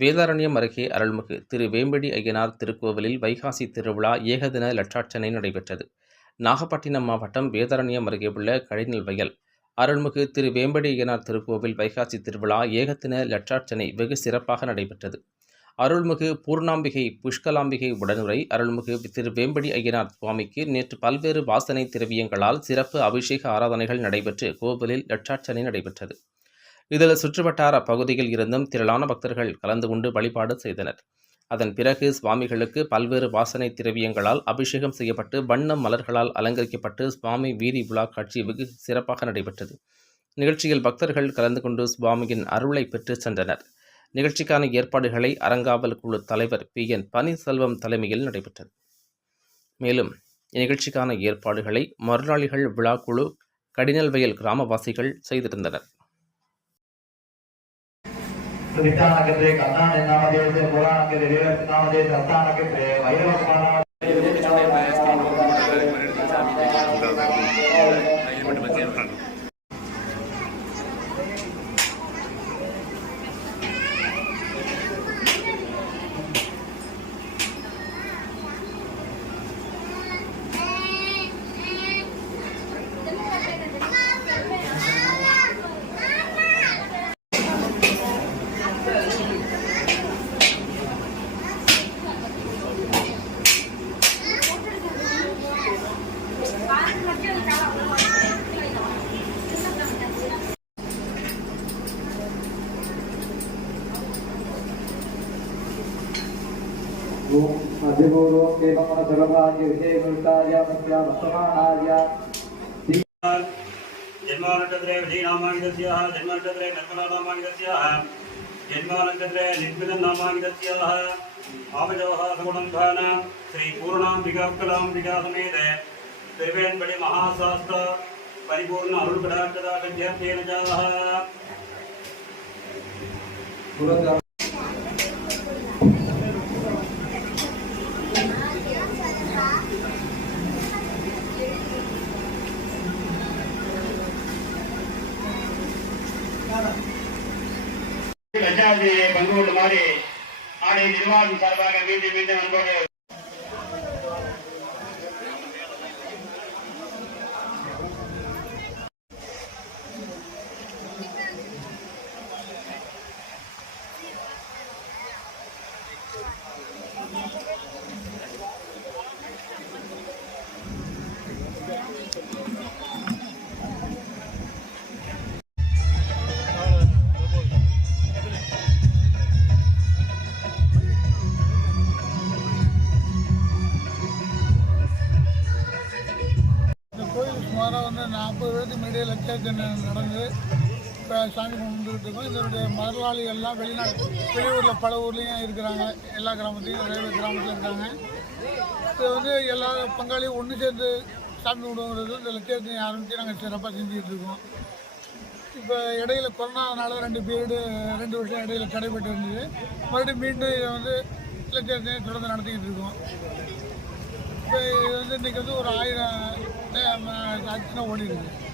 வேதாரண்யம் அருகே அருள்மிகு திரு வேம்படி ஐயனார் திருக்கோவிலில் வைகாசி திருவிழா ஏகதின லட்சார்ச்சனை நடைபெற்றது. நாகப்பட்டினம் மாவட்டம் வேதாரண்யம் அருகே உள்ள கழிநல் வயல் அருள்மிகு திரு வேம்படி ஐயனார் திருக்கோவில் வைகாசி திருவிழா ஏகதின லட்சார்ச்சனை வெகு சிறப்பாக நடைபெற்றது. அருள்மிகு பூர்ணாம்பிகை புஷ்கலாம்பிகை உடனுரை அருள்மிகு திரு வேம்படி ஐயனார் சுவாமிக்கு நேற்று பல்வேறு வாசனை திரவியங்களால் சிறப்பு அபிஷேக ஆராதனைகள் நடைபெற்று கோவிலில் லட்சார்ச்சனை நடைபெற்றது. இதில் சுற்றுவட்டார பகுதியில் இருந்தும் திரளான பக்தர்கள் கலந்து கொண்டு வழிபாடு செய்தனர். அதன் பிறகு சுவாமிகளுக்கு பல்வேறு வாசனை திரவியங்களால் அபிஷேகம் செய்யப்பட்டு வண்ண மலர்களால் அலங்கரிக்கப்பட்டு சுவாமி வீதி உலா காட்சி வெகு சிறப்பாக நடைபெற்றது. நிகழ்ச்சியில் பக்தர்கள் கலந்து கொண்டு சுவாமியின் அருளை பெற்று சென்றனர். நிகழ்ச்சிக்கான ஏற்பாடுகளை அறங்காவல் குழு தலைவர் PN பன்னீர்செல்வம் தலைமையில் நடைபெற்றது. மேலும் இந்நிகழ்ச்சிக்கான ஏற்பாடுகளை மறுநாளிகள் விழா குழு கடினல் வயல் கிராமவாசிகள் செய்திருந்தனர். अधिपूर्वं देवमन सर्वकार्य विषयकृताय मत्यामस्तमानाय जन्मानक्षत्रे विजयनामाङ्गस्याः जन्मानक्षत्रे निर्मलानामाङ्गस्याः जन्मानक्षत्रे निर्मितनामाङ्गस्याः आमजवः सगुणन्धान श्री पूर्णाम्बिकाकलाम्बिका समेत त्रिवेण्बडि महाशास्त्र परिपूर्ण अरुळकटाक्षदाक्षेन जातः லட்சாதிபதியை பங்கு கொள்ளுமாறு ஆலய நிர்வாகம் சார்பாக மீண்டும் மீண்டும் அன்போடு சுமாராக 40 பேருக்கு முன்னாடியே லட்சார்ச்சனை நடந்து இப்போ சாமி கும்பிட்டுக்கிட்டு இருக்கோம். இதனுடைய மறுநாளிகள்லாம் வெளியூரில் பல ஊர்லேயும் இருக்கிறாங்க. எல்லா கிராமத்துலையும் ரயில்வே கிராமத்தில் இருக்காங்க. இது எல்லா பங்காளியும் ஒன்று சேர்ந்து சாமி கும்பிடுங்கிறது இந்த லட்சார்ச்சனை ஆரம்பித்து நாங்கள் சிறப்பாக செஞ்சுக்கிட்டு இருக்கோம். இப்போ இடையில கொரோனானால 2 வருஷம் இடையில தடைப்பட்டு இருந்தது. மறுபடியும் மீண்டும் இதை லட்சார்ச்சனையை தொடர்ந்து நடத்திக்கிட்டு இருக்கோம். இப்போ இது இன்றைக்கி ஒரு 1000 அர்ச்சனை ஓடி இருக்குது.